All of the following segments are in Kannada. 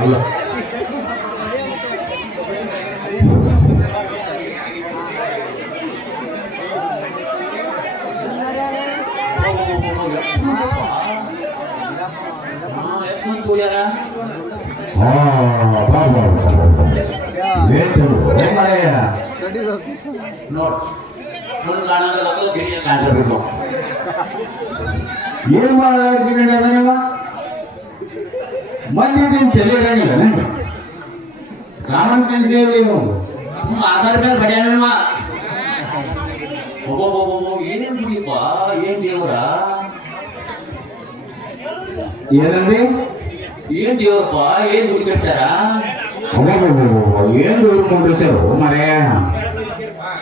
ಅಲ್ಲ ಹಾ ಬಾ ಬಾ ಬಾ ಬಾ, ಬಾ. ಏನ್ ಚಲೋ ಏ ಮಾರಾಯ ನೋಡ್ ನೋಡ್ ಕಾಣಂಗಿಲ್ಲ ಗಿರಿಯ ಕಾಣಿರ್ಬೇಕು ಏನ್ ಮಾಡಾಡ್ಸಿಕೊಂಡೆ ಅದ ನೀವು ನಿನ್ ತಲೆ ಇರಂಗಿಲ್ಲ ಕಾಮನ್ ಸೆನ್ಸ್ ಇರಲಿ ಆಧಾರ್ ಮೇಲೆ ಬಡ್ಯಾನ ಒಬ್ಬೊಬ್ಬೊಬ್ಬ ಏನೇನ್ ಬಿಡಿಪ್ಪ ಏನ್ ದೇವ್ರ? ಏನಂದಿ? ಏನ್ ದೇವ್ರಪ್ಪ ಏನ್ ಗುಡಿ ಕಟ್ಟಾರ ಏನ್ ದೂರ ಕೊಂಡಿರ್ಸಾರು ಮರೆ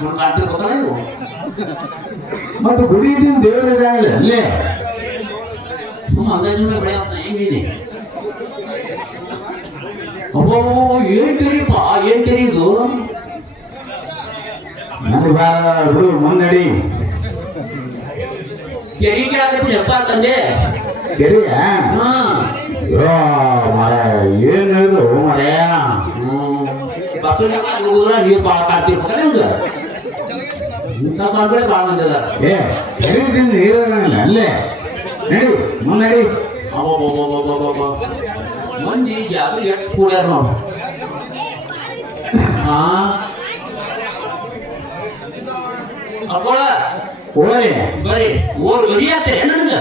ನೋಡ್ ಕಾಣ್ತಿರ್ಬೇಕಲ್ಲ ನೀವು? ಮತ್ತು ಗುಡಿ ದೇವ್ರ ಅಲ್ಲೇ. ಹ್ಮ್ ಅಂದಾಜು ಹೆಂಗಿದೆ ಒಬ್ಬೊಬ್ಬ ಏನ್ ಕೆರಿಪ್ಪ ಏನ್ ಕೆರಿ ಇದು ನನಗೆ ಬಾ ಬಿಡು ಮುಂದಡಿ ಕೆರಿ ಕೆಳಗೆ ನೆಪ ತಂದೆ ಕೆರಿಯ ಹಾ ಯೋ ಮರ ಏನಿಲ್ಲ ಮರೆಯ ಬಸವಣ್ಣ ಹೋಗುದ್ರ ನೀರು ಭಾಳ ಕಾಡ್ತಿರ್ಬೇಕಲ್ಲ ನಿಮ್ಗೆ ಇಂಥ ಕಡೆ ಭಾಳ ಮಂದಿ ಅದಾರ ಏ ಕೆರೆ ಇದ್ದಿನ ನೀರು ಇರಂಗಿಲ್ಲ ಅಲ್ಲೇ ನಡಿ ಮುಂದಡಿ ಅಬ್ಬಬ್ಬಬ್ಬಬ್ಬಬ್ಬಬ್ಬ. ಮಂದಿ ಜಾತ್ರೆ ಎಷ್ಟು ಕೂಡ್ಯಾರ ನಾವು ಹಾ ಅಪ್ಪಳ ಓರಿ ಬರ್ರಿ ಓರ್ ಗಡಿ ಆಗ್ತಾರೆ ನನಗೆ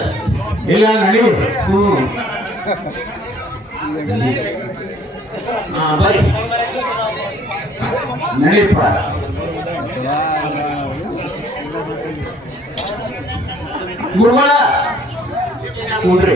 ಇಲ್ಲ ನಡಿ ಹ್ಞೂ ಹಾ ಬರ್ರಿ ನಡಿಪ್ಪ ಗುರುಗಳ ಕೂಡ್ರಿ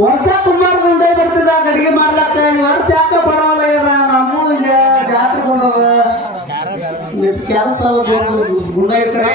ವರ್ಷ ಕುಮಾರ್ ಗುಂಡೆ ಬರ್ತಿದ್ದ ಅಡಿಗೆ ಮಾಡ್ಲಕ್ಕ ಈ ವರ್ಷ ಯಾಕ ಬರವಲ್ಲ ಏನ ನಮ್ಮ ಇಲ್ಲಿ ಜಾತ್ರೆ ಬಂದದ ಕೆಲಸ ಗುಂಡ ಕಡೆ.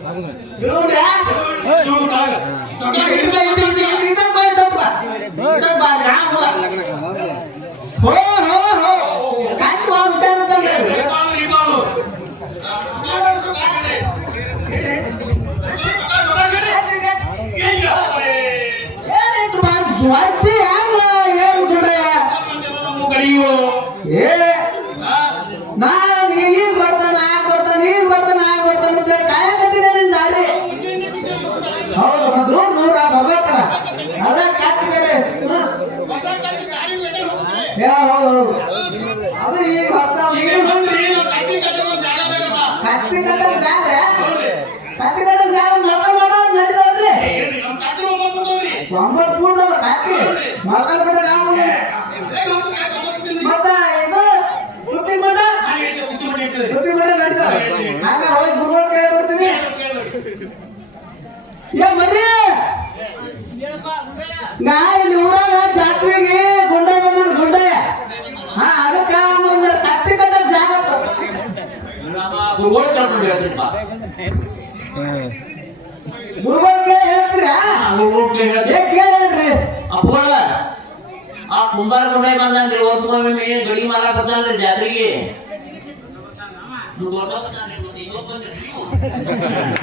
ಇವ್ನ್ರಾ? ನೀವು ಕಾಲ. ಇದು- ಇದು- ಇದು- ಇದು- ಇದು- ಇದನ್ನ ಬಾ, ಇದನ್ನ ಬಾ. ಇದನ್ನ ಬಾ, ಯಾವ ಹುಳ? ಹೋ ಹೋ ಹೋ ಕಾಂತಿ ಮಾಂಸ ಅಂತಂದ್ರೆ ಈ ಬಾಳು, ಈ ಬಾಳು. ಏನ್ ಹೇಳ್ತಾರೆ? ಏನಿಟ್ಟು ಬಾರಿ ಜ್ವಾಜ್ಜಿ ಹಂಗ ಏನ್ ಗುಂಡಯ್ಯ ನಮ್ಮ ಗಡಿಗಳು. ಏ ಆ? ನಾನ್ ಈಗ ಬರ್ತಾನ ಆಗ ಬರ್ತಾನ ಈಗ ಬರ್ತಾನ ಆಗ ಬರ್ತಾನ ಅಂತ ಹೇಳಿ ಕಾಯಕತ್ತಿದೆ ನಿನ್ ದಾರಿ ಹೌದು ಒಂದು ನೂರ ಬರ್ಬೇಕಲ್ಲ ಅದ್ರ ಕಾತಿದ್ದಾರೆ ಹೊಸ ಕಟ್ಟಿ ದಾರಿ ಬಿಟ್ಟೆ ಹೋಗ್ತಾರೆ. ಏ ಹೌದು ಹೌದು ಅದು ಈಗ ಹೊಸ ಈಗ ಬಂದ್ರಿ, ನಾವು ಕಟ್ಟಿ ಕಟ್ಟಕ್ಕೆ ಒಂದ್ ಜಾಗ ಬೇಕಲ್ಲ? ಕತ್ತಿ ಕಟ್ಟಕ್ ಜಾಗ ಹೌದ್ರಿ. ಕತ್ತಿ ಕಟ್ಟಕ್ ಜಾಗ ಮೊಳಕಲ್ ನಮ್ಮ ಕಟ್ರು ಒಂಬತ್ತು ಫೂಟ್ ಅದ ಕತ್ತಿ ಮೊಳಕಲ್ ಹೋಗ್ತೀನಿ. ಮತ್ತ ಇದು ಬುದ್ಧಿ ಮಠ ಇಟ್ಟಿರಿ. ಬುದ್ಧಿ ಮಠ ನಡೀತಾವ ಹಂಗ ಹೋಗಿ ಗುರುಗಳು ಕೇಳಿ ಬರ್ತೀನಿ ಏ ಮರ್ರಿ ನಾ ಇಲ್ಲಿ ಊರಾಗ ಜಾತ್ರೆಗೆ ಗುಂಡೆ ಬಂದ್ರ ಗುಂಡೆ ಹಾ ಅದಕ್ಕ ಒಂದ್ ಕತ್ತಿ ಕಟ್ಟಕ್ ಜಾಗ ಅತ್ತ. ನಮ್ಮ ಗುರುಗಳು ಕರ್ಕೊಂಡು ಹೇಳ್ತೀರಪ್ಪ ಅಪ್ಪಗಳ ಆ ಕುಂಬಾರ ಗುಂಡೆ ಬಂದನ್ರಿ ವರ್ಷಕ್ಕೊಮ್ಮೆ ಗಡಿ ಮಾರ ಬರ್ತಾನ್ರಿ ಜಾತ್ರೆಗೆ.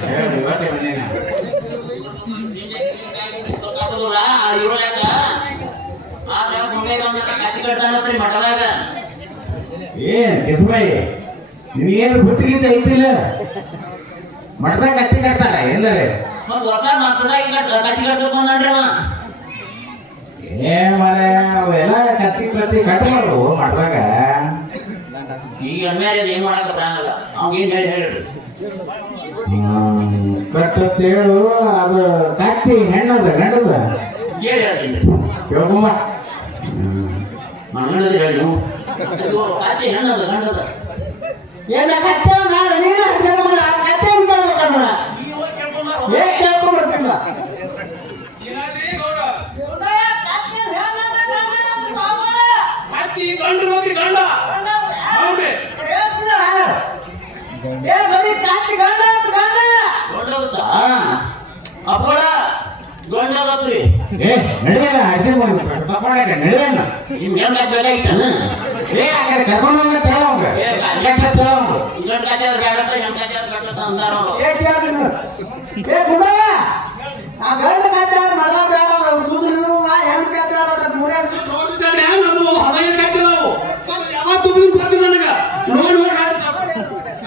ಹೇಳು, ಇವತ್ತೇ ಬಂದೇನ ಮಠದಾಗ ಏನ್ ಕೆಸಬಾಯಿ ನಿನಗೇನು ಗುತ್ತಿಗಿಂತ ಐತಿಲ್ಲ ಮಠದಾಗ ಕತ್ತಿ ಕಟ್ತಾರ ಎಂದರೆ? ಒಂದ್ ಹೊಸ ಮಕ್ಕಳಾಗಿ ಕಟ್ಟಿ ಅವ. ಏನ್ ಮರೆ ಅವೆಲ್ಲ ಕತ್ತಿ ಕತ್ತಿ ಕಟ್ಬಾರ್ದು ಮಠದಾಗ ಈಗ ಎಮ್ಮೆಲೆ ಏನ್ ಮಾಡಕ್ ಬರಂಗಿಲ್ಲ ಅವ್ಗೇನ್ ಹೇಳಿ ಹೇಳ್ರಿ. ಕಟ್ಟತ್ತೇಳು ಅದು ಕತ್ತಿ ಹೆಣ್ಣದ ಗಂಡದ? ಕೇಳ್ಕೊಂಬ. ಮಣ್ಣದ ಹೇಳಿ ನೀವು. ಕಾತೆ ಹೆಣ್ಣದ ಗಂಡದ. ಏನ ಕತ್ತೆ ನಾನು ನೀನು ಹಂಚನ ಮಗ ಕತ್ತೆ ಅಂತ ಹೇಳ್ಬೇಕಣ್ಣ ಏ ಕೇಳ್ಕೊಂಡ್ಬರ್ತಿಲ್ಲ ಏನಾದ್ರಿ ಗೌಡ ಹತ್ತಿ ಗಂಡು ನೋಡ್ರಿ ಗಂಡ ಹೌದ್ರಿ ಏ ಬರೀ ಕತ್ತಿ ಗಂಡ ಅಂತ ಗಂಡ ಗಂಡದ ಅಪ್ಪಳ ಗಂಡದತ್ರಿ ಏ ನಡೆಯಲ್ಲ ಹಸಿರು ತಕೊಂಡಾಗ ನಡೆಯಲ್ಲ ನಿಮ್ ಹೆಂಗ್ ಬೇಕಾಗಿತ್ತಾನ ಏ ಆ ಕಡೆ ಕರ್ಕೊಂಡು ಹೋಗ ತಳ ಹೋಗ ಏ, ತರೋ ಹೋಗ ಇನ್ನೊಂದ್ ಬೇಡತ್ತ ಬೇಡತ್ತ ಅಂದಾರ ಅವ್ರು. ಏ ಕೇಳ್ತೀನಿ ಏ ಆ ಗಂಡ ಕತ್ತೆ ಮಡ ಬೇಡ ಸುದ್ದಿ ಹೆಣ್ಣು ಕತ್ತೆ ಆಡೋದ್ ಮೂರೇ ನೋಡಿದ್ರೆ ನಮ್ಮ ಹಳೆಯ ಕತ್ತಿ ನಾವು ಯಾವತ್ತು ನನಗ. ನೋಡಿ ನೋಡಿ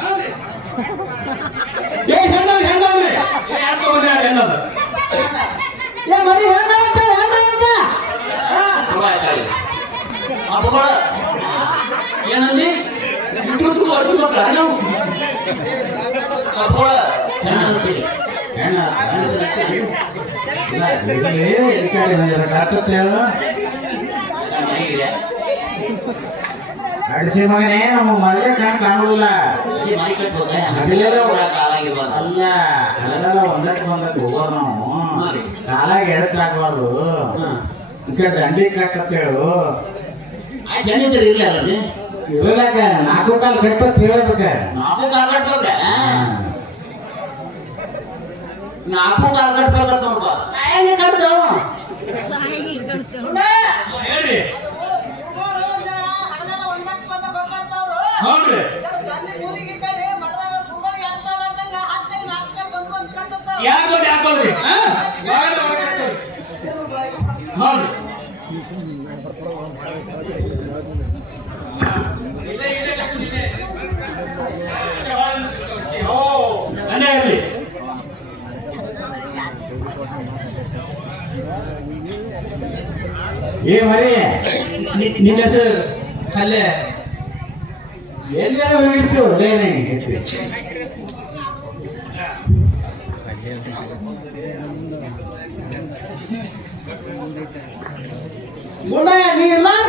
ಹೌದ್ರಿ ಏ ಹೆಣ್ಣ ಹೆಣ್ಣವ್ರಿ ಏ ಯಾಕೆ ಬಂದ್ಯಾರ ಏನದ ಏ ಬರೀ ಹೆಣ್ಣ ಅಂತ ಹೆಣ್ಣ ಅಂತ ಚಲೋ ಆಯ್ತಾಳಿ. ಅಪ್ಪಗಳ ಏನಂದಿ ಇಟ್ಟು ವರ್ಷ ಮಕ್ಕಳ ನಾವು ಅಪ್ಪಗಳ ಹೆಣ್ಣಂತೀರಿ. ಹೆಣ್ಣ ಕಟ್ಟತ್ತೇಳು ನನ್ನ ಮನೆಗಿದೆ. ಅಡಿಸಿ ಮಗನೇ ನಮ್ಮ ಮನೆಗೆ ಕಣ್ ಕಾಣುವುದಿಲ್ಲ. ಅಲ್ಲ ಅಲ್ಲೆಲ್ಲ ಒಂದಕ್ಕೆ ಒಂದಕ್ಕೆ ಹೋಗೋರು ನಾವು. ಕಾಲಾಗ ಎಡಕ್ ಹಾಕಬಾರ್ದು. ಈ ಕಡೆ ದಂಡಿ ಕಟ್ಟತ್ತೇಳು ಆಯ್ತ್ ಹೆಣ್ಣಿದ್ರೆ ಇರ್ಲಿ ಅಲ್ರಿ? ಇರಲಾಕ ನಾಲ್ಕು ಕಾಲ ಕಟ್ಟತ್ ಹೇಳೋದಕ್ಕೆ ನಾಲ್ಕು ಕಾಲ ಕಟ್ಬೋದ್ರಾ? ನಾಲ್ಕು ಕಾಲ ಕಟ್ಬೇಕಂತ ನೋಡ್ಬಾ. ಹೆಂಗೆ ಕಟ್ತೇವ ಹೇಳ್ರಿ. ಹೌದ್ರಿ. ಯಾಕೆ? ಹೌದ್ರಿ. ಏ ಮರಿ ನಿ- ನಿನ್ನ ಹೆಸರು ಕಲ್ಲೆ ಎಲ್ಲೆಲ್ಲ ಹೋಗಿರ್ತೀವಿ ಅಲ್ಲೇನೆ ಎತ್ತಿ ಗುಂಡಯ್ಯ ನೀ ಇಲ್ಲಾರ್ಕ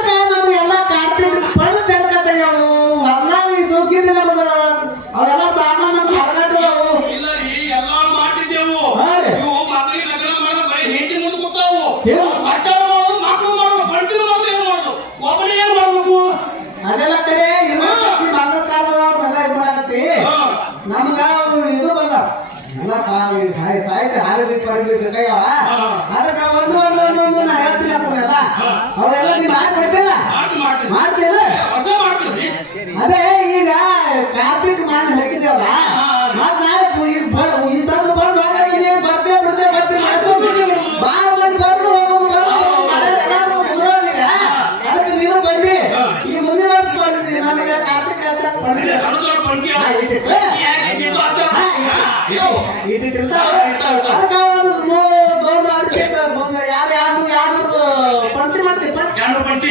ಬೇಕಾಗ್ಯಾವ. ಅದಕ್ಕೆ ಒಂದು ಒಂದು ಒಂದು ಒಂದು ನಾ ಹೇಳ್ತೀನಿ ಅಪ್ಪನೆಲ್ಲ ಅವೆಲ್ಲ ನೀವು ಮಾಡಿ ಅದೇ ಈಗ ಕಾರ್ತಿಕ್ ಮಣ್ಣು ಹಚ್ಚಿದೇವಲ್ಲ ಮತ್ ನಾಳೆ ಈಗ ಈ ಸದ್ ಬಂದು ಹೋದಾಗ ಮಂದಿ ಬಂದು ಹೋಗೋದು ಬಂದು ಮಾಡೋದು ಎಲ್ಲಾರು ಮುಗ್ದವ್ರು ಅದಕ್ಕೆ ನೀನು ಬಂದಿ ಈ ಮುಂದಿನ ವರ್ಷ ಬಂದಿ ನನಗೆ ಕಾರ್ತಿಕ್ ಹಚ್ಚಕ್ ಬಂದಿ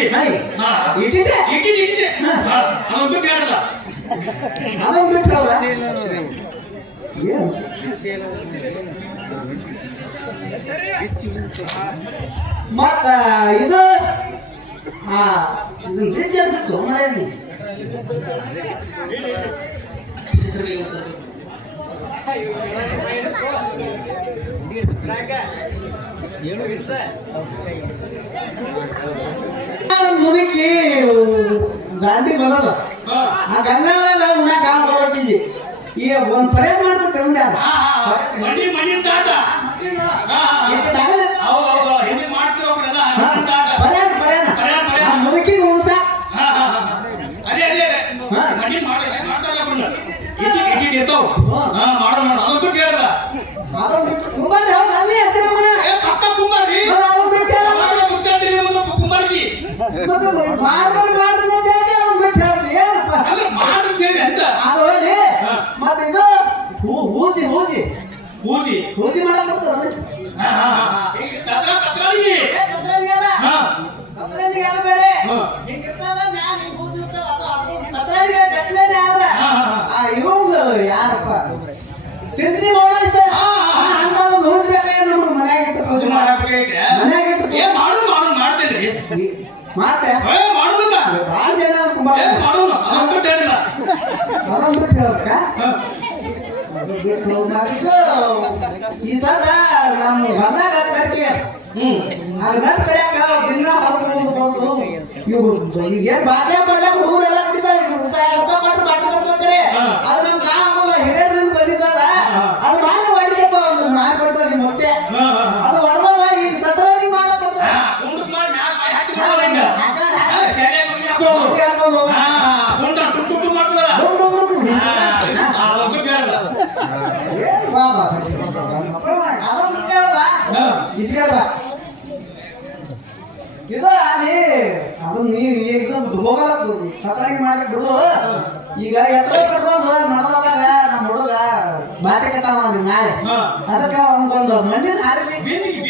ಇಟ್ಟಿಟ್ಟೆ ಇಟ್ಟಿದ್ದು? ಇಟ್ಟಿದ್ದೆ ಹಾ, ಅದೊಂದು ಬಿಟ್ಟು ಏನು? ಮತ್ತ ಇದು? ಹಾ ಇದು ಬಿಚ್ಚ ಸೋಮರೇಣಿ ಮುದುಕಿ ಗಾಂಧಿ ಆ ಹಾ. ಆ ಗಂಗಾಳ ಉಣ್ಣಾಕ ಬರೋಕಿದ್ವಿ ಈಗ ಒಂದ್ ಪರ್ಯಾಯ ಮಾಡ್ಬಿಟ್ಟು ಒಂದ್ಯಾರ ಹಾ, ಹಾ, ಹಾ. ಮಣಿ ಮಣಿ ತಾಟ ಹೂಜಿ ಹೂಜಿ. ಹೂಜಿ. ಹೂಜಿ ಮಾಡಕ್ ಬರ್ತದ ಬೇರೆ. ಆ ಇವಂಗ ಯಾರಪ್ಪ? ತಿಂತ್ರಿ ಮಾಡೋಯ್ ಅಂತ ಒಂದು ಮನ್ಯಾಗ ಇಟ್ಟು ಪೂಜೆ ಮನ್ಯಾಗ ಇಟ್ಟು ಏನ್ ಮಾಡು ಮಾಡು ಮಾಡ್ತೇನ್ರಿ. ಮಾಡ್ತೆ ಮಾಡೋದಿಲ್ಲ. ಭಾಳ ಜನ ತುಂಬಾ ಮಾಡೋಣ ಹೇಳಿಲ್ಲ ಹೇಳ್ಬೇಕಾ ಮಾಡಿದ್ದು ಈ ಸಲ ನಮ್ಮ ಸಣ್ಣ ಕಟ್ಟಿ ಅದು ನಟ್ ಕಡ್ಯಾಕ ದಿನ ಹರ್ಕೊಂಡು ಬಂದು ಇವು ಈಗೇನ್ ಬಾಟ್ಲೆ ಮಾಡ್ಲಾಕ ಹುಡುಗರೆಲ್ಲ ಕುಡಿತಾರೆ ರೂಪಾಯಿ ರೂಪಾಯಿ ಕೊಟ್ಟು ಬಾಟ್ಲಿ ಕೊಡ್ತಾರೆ ಹಾ. ಅದು ನಮ್ ಕಾಮಲ್ಲ ಹಿರಿಯರಿಂದ ಬಂದಿದ್ದದ ಹಾ. ಅದು ಮಾಡಿ ಹೊಡಿಕಪ್ಪ ಒಂದು ಮಾಡಿ ಕೊಡ್ತಾರೆ ನಿಮ್ಮ ಮೊಟ್ಟೆ ಹಾ, ಹಾ, ಹಾ. ಅದು ಹೊಡೆದವ ಈ ತತ್ರಾಣಿ ಮಾಡಕ್ ಹಾ, ಉಂಡಕ್ ಮಾಡಿ ಮ್ಯಾಲ್ ಮೈ ಹಾಕಿ ಬಿಡೋದು ಹಿಂಗ. ಹಾಕ- ಹಾ, ಹಾಕ. ಚರ್ಯಾಗ್ ಮಮ್ಮಿ ಹಾಕ್ಕೊಳ್ಳೋದು. ಹಾಕೊಂಡು ಹಾ, ಹಾ, ಉಂಡ ಟುಕ್ ಟುಕ್ ಟುಕ್ ಮಾಡ್ತದಲ್ಲ. ಡುಮ್ ಡುಮ್ ಡುಮ್ ಡುಮ್. ಹಾ, ಆ, ಅದು ಬಿಟ್ಟು ಹೇಳಿಲ್ಲ. ಬಾ ಬಾ ಅದನ್ನ ಕೇಳ್ದ ಹಾ. ಈಚೆ ಕಡೆ ಬಾ ಇದು ಅಲ್ಲಿ ಅದನ್ನ ನೀ ಈಗ ಹೋಗಲಕ್ ಕತ್ತಡಿ ಮಾಡ್ಲಿಕ್ಕೆ ಬಿಡು ಈಗ ಎತ್ತರ ಕಟ್ಕೊಂಡು ಅಲ್ಲಿ ಮಡದಾಗ ನಮ್ಮ ಹುಡುಗ ಬಾಟಿ ಕಟ್ಟಾವ ನಾಳೆ. ಅದಕ್ಕೆ ಅವನಿಗೊಂದು ಮಣ್ಣಿನ ಹಾರಿ ಬೀದಿಗೆ